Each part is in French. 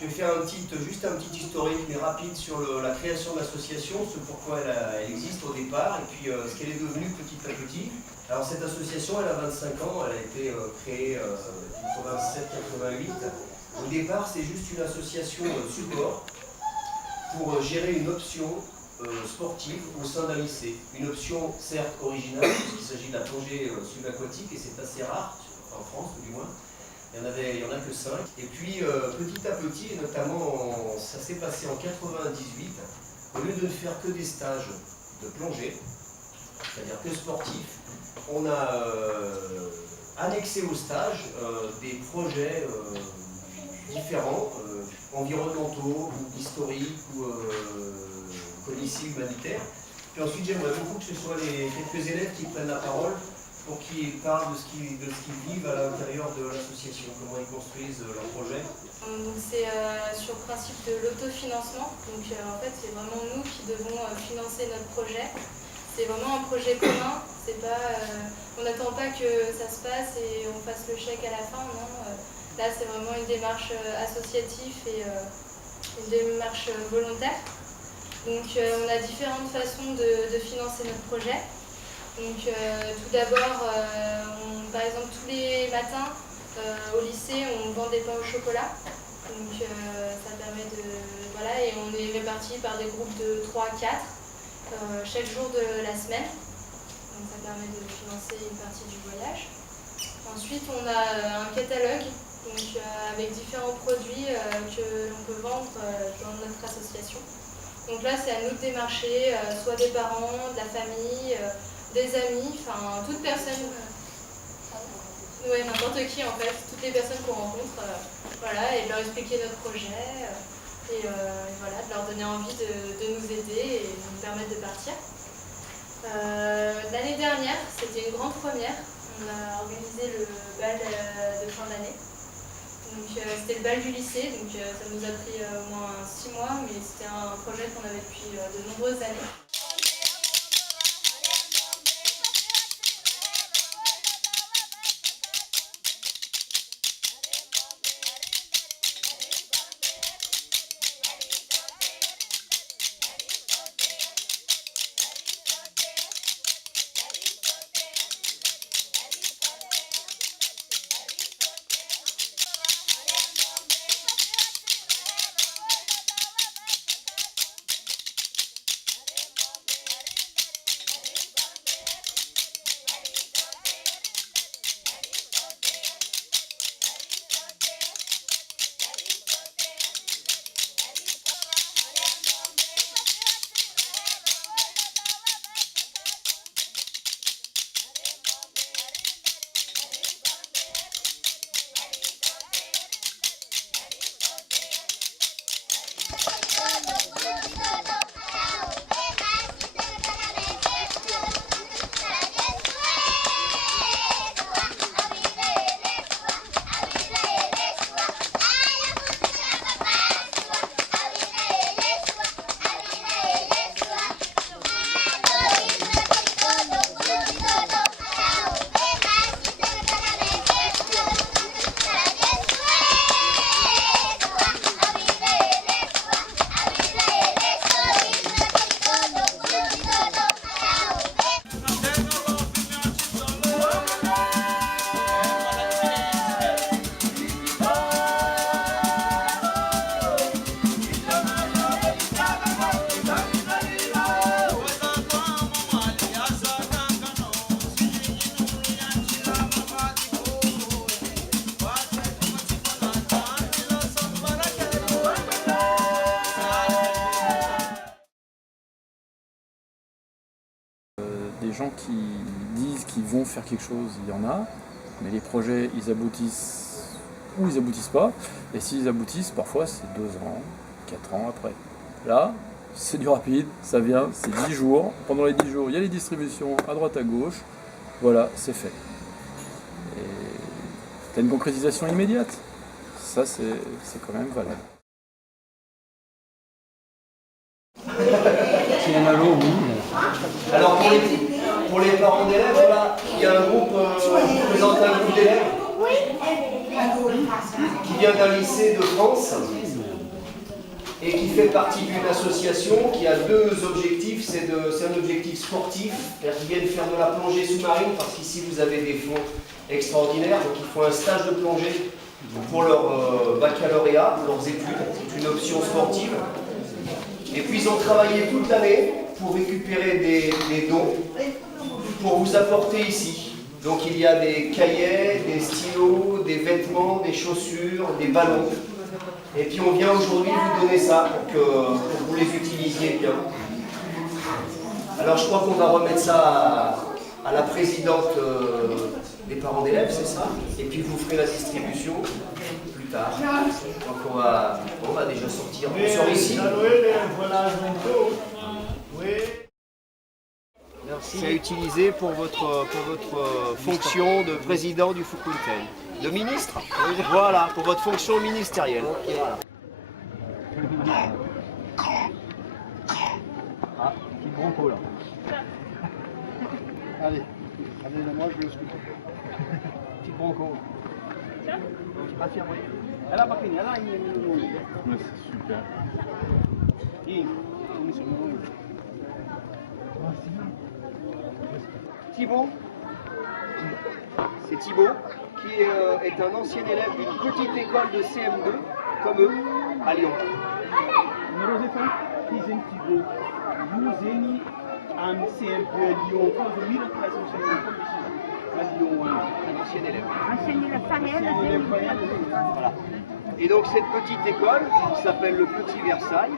Je vais faire juste un petit historique, mais rapide, sur la création de l'association, ce pourquoi elle existe au départ, et puis ce qu'elle est devenue petit à petit. Alors cette association, elle a 25 ans, elle a été créée en 87-88. Au départ, c'est juste une association support pour gérer une option sportive au sein d'un lycée. Une option certes originale, puisqu'il s'agit de la plongée subaquatique, et c'est assez rare, en France du moins. Il n'y en a que 5. Et puis petit à petit, et notamment ça s'est passé en 98, au lieu de ne faire que des stages de plongée, c'est-à-dire que sportifs, on a annexé au stage des projets différents, environnementaux, ou historiques, ou cognitifs, humanitaires. Puis ensuite, j'aimerais beaucoup que ce soit les quelques élèves qui prennent la parole pour qu'ils parlent de ce qu'ils vivent à l'intérieur de l'association, comment ils construisent leur projet. C'est sur le principe de l'autofinancement. Donc en fait, c'est vraiment nous qui devons financer notre projet. C'est vraiment un projet commun. On n'attend pas que ça se passe et on fasse le chèque à la fin. Non. Là, c'est vraiment une démarche associative et une démarche volontaire. Donc on a différentes façons de financer notre projet. Donc tout d'abord, par exemple tous les matins au lycée on vend des pains au chocolat. Donc ça permet de... Voilà, et on est répartis par des groupes de 3 à 4 chaque jour de la semaine. Donc ça permet de financer une partie du voyage. Ensuite on a un catalogue donc, avec différents produits que l'on peut vendre dans notre association. Donc là c'est à nous de démarcher soit des parents, de la famille, des amis, enfin toute personne, n'importe qui en fait, toutes les personnes qu'on rencontre, voilà, et de leur expliquer notre projet, et voilà, de leur donner envie de nous aider et de nous permettre de partir. L'année dernière, c'était une grande première, on a organisé le bal de fin d'année. Donc c'était le bal du lycée, donc ça nous a pris au moins 6 mois, mais c'était un projet qu'on avait depuis de nombreuses années. Des gens qui disent qu'ils vont faire quelque chose, il y en a, mais les projets, ils aboutissent ou ils aboutissent pas, et s'ils aboutissent, parfois c'est 2 ans, 4 ans après. Là, c'est du rapide, ça vient, c'est 10 jours, pendant les 10 jours, il y a les distributions à droite à gauche, voilà, c'est fait. Et t'as une concrétisation immédiate, ça c'est quand même valable. Alors pour les parents d'élèves, là, il y a un groupe qui présente un groupe d'élèves qui vient d'un lycée de France. et qui fait partie d'une association qui a deux objectifs. C'est un objectif sportif, c'est-à-dire qu'ils viennent faire de la plongée sous-marine, parce qu'ici vous avez des fonds extraordinaires, donc ils font un stage de plongée pour leur baccalauréat, leurs études, c'est une option sportive. Et puis ils ont travaillé toute l'année pour récupérer des dons pour vous apporter ici. Donc il y a des cahiers, des stylos, des vêtements, des chaussures, des ballons. Et puis on vient aujourd'hui vous donner ça pour que vous les utilisiez bien. Alors je crois qu'on va remettre ça à la présidente des parents d'élèves, c'est ça? Et puis vous ferez la distribution plus tard. Donc on va déjà sortir. On sort ici. C'est à utiliser pour votre fonction de président du Fukunten. De ministre? Voilà, pour votre fonction ministérielle. Voilà. Ah, petit bronco là. Allez, moi je le scoop. Petit bronco. Tiens. Je suis pas fier, oui. Elle a pas fini, elle a une. C'est super. Thibaut, c'est Thibaut qui est un ancien élève d'une petite école de CM2 comme eux à Lyon. Un ancien élève. Voilà. Et donc cette petite école, qui s'appelle le Petit Versailles,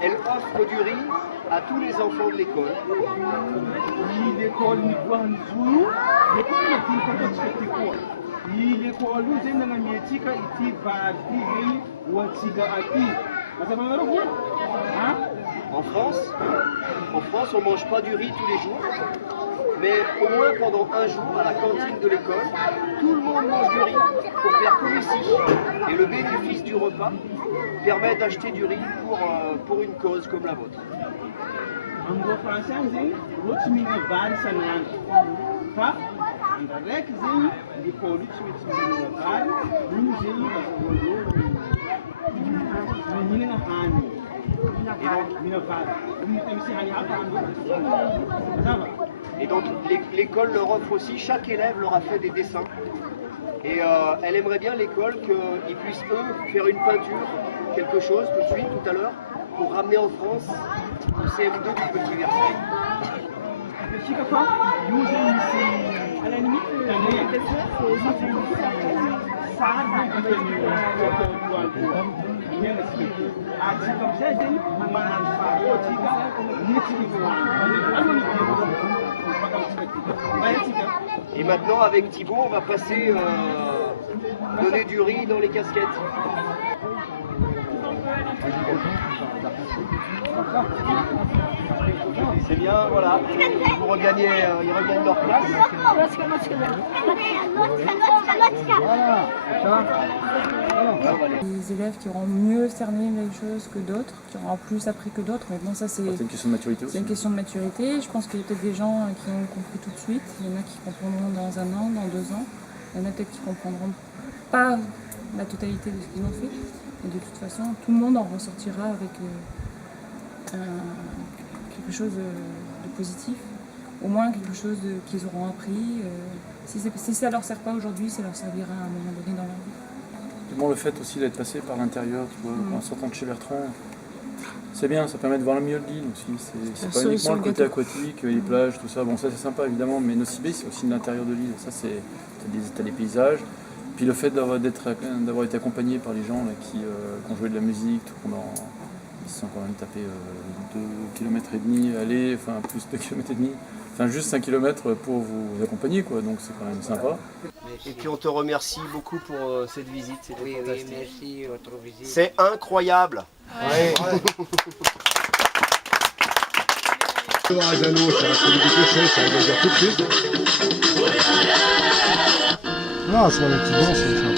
elle offre du riz à tous les enfants de l'école. En France, on ne mange pas du riz tous les jours, mais au moins pendant un jour, à la cantine de l'école, tout le monde mange du riz pour faire comme ici. Et le bénéfice du repas permet d'acheter du riz pour une cause comme la vôtre. Et donc l'école leur offre aussi, chaque élève leur a fait des dessins. Et elle aimerait bien l'école qu'ils puissent eux faire une peinture, quelque chose tout de suite, tout à l'heure, pour ramener en France le CM2 du Petit Versailles. À la limite, et maintenant avec Thibaut, on va passer donner du riz dans les casquettes. C'est bien, voilà. Ils regagnent leur place. Les élèves qui auront mieux cerné les choses que d'autres, qui auront plus appris que d'autres, mais bon, ça c'est une question de maturité aussi. C'est une question de maturité. Je pense qu'il y a peut-être des gens qui ont compris tout de suite. Il y en a qui comprendront dans 1 an, dans 2 ans. Il y en a peut-être qui comprendront pas la totalité de ce qu'ils ont fait. Et de toute façon, tout le monde en ressortira avec quelque chose de positif. Au moins quelque chose qu'ils auront appris. Si ça leur sert pas aujourd'hui, ça leur servira à un moment donné dans leur vie. Bon, le fait aussi d'être passé par l'intérieur, tu vois, en sortant de chez Bertrand, c'est bien, ça permet de voir le milieu de l'île aussi. C'est pas uniquement le côté aquatique, les plages, tout ça. Bon, ça c'est sympa évidemment, mais Nosy Be, c'est aussi de l'intérieur de l'île. Ça, t'as des paysages. Puis le fait d'avoir été accompagné par les gens là, qui ont joué de la musique, tout pendant. Ils se sont quand même tapés 2 km et demi aller, enfin plus de 2 km et demi. Enfin juste 5 km pour vous accompagner quoi, donc c'est quand même sympa. Et puis on te remercie beaucoup pour cette visite, c'était fantastique. Oui, merci, votre visite. C'est incroyable. Ouais. Non, c'est un petit bon, c'est sympa.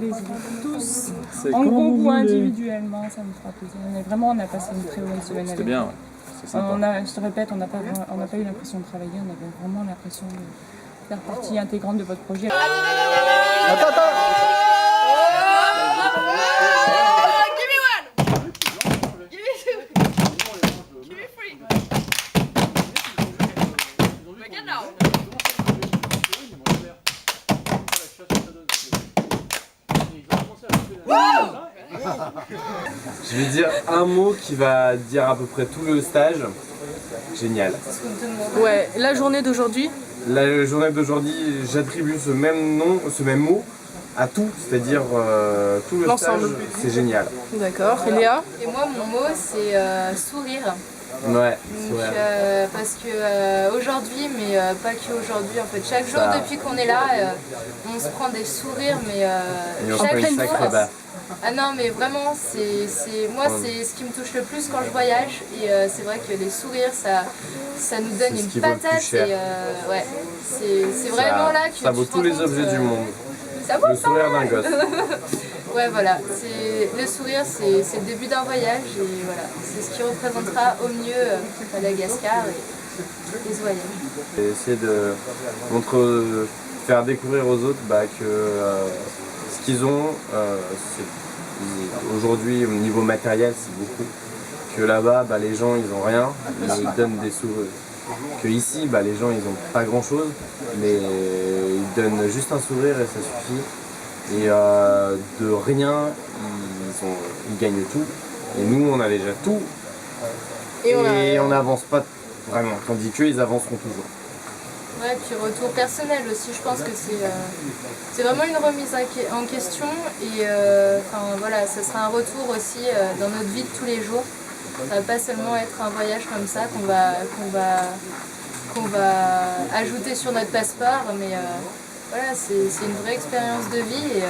les tous, C'est en quand groupe vous ou voulez. individuellement, ça me fera plaisir. Mais vraiment, on a passé une très bonne semaine C'était avec bien, eux. ouais. C'est sympa. Je te répète, on n'a pas eu l'impression de travailler, on avait vraiment l'impression de faire partie intégrante de votre projet. Je vais dire un mot qui va dire à peu près tout le stage. Génial. Ouais, la journée d'aujourd'hui, La journée d'aujourd'hui, j'attribue ce même nom, ce même mot à tout, c'est-à-dire tout le stage, L'ensemble. c'est génial. d'accord. Et Léa? Et moi, mon mot, c'est sourire. Ouais, Donc, parce que aujourd'hui, mais pas que aujourd'hui, en fait, chaque jour Ça- depuis qu'on est là, on se prend des sourires, mais et on se chaque prend une jour. sacrée baffe. Ah non, mais vraiment, c'est ce qui me touche le plus quand je voyage. Et c'est vrai que les sourires, ça nous donne C'est ce une qui vaut le plus patate. cher. Et ouais, c'est vraiment là que Ça vaut tu te tous rends les compte, objets du monde. Ça vaut Le sourire d'un gosse. Ouais, voilà. Le sourire, c'est le début d'un voyage. Et voilà, c'est ce qui représentera au mieux Madagascar et les voyages. Et essayer de faire découvrir aux autres que ce qu'ils ont, aujourd'hui au niveau matériel c'est beaucoup. Que là-bas les gens ils ont rien, mais ils donnent des sourires. Que ici les gens ils ont pas grand chose, mais ils donnent juste un sourire et ça suffit. Et de rien ils gagnent tout. Et nous on a déjà tout. Et on n'avance pas vraiment, tandis qu'eux ils avanceront toujours. Ouais, puis retour personnel aussi, je pense que c'est vraiment une remise en question et voilà, ça sera un retour aussi dans notre vie de tous les jours. Ça va pas seulement être un voyage comme ça qu'on va ajouter sur notre passeport, mais voilà, c'est une vraie expérience de vie et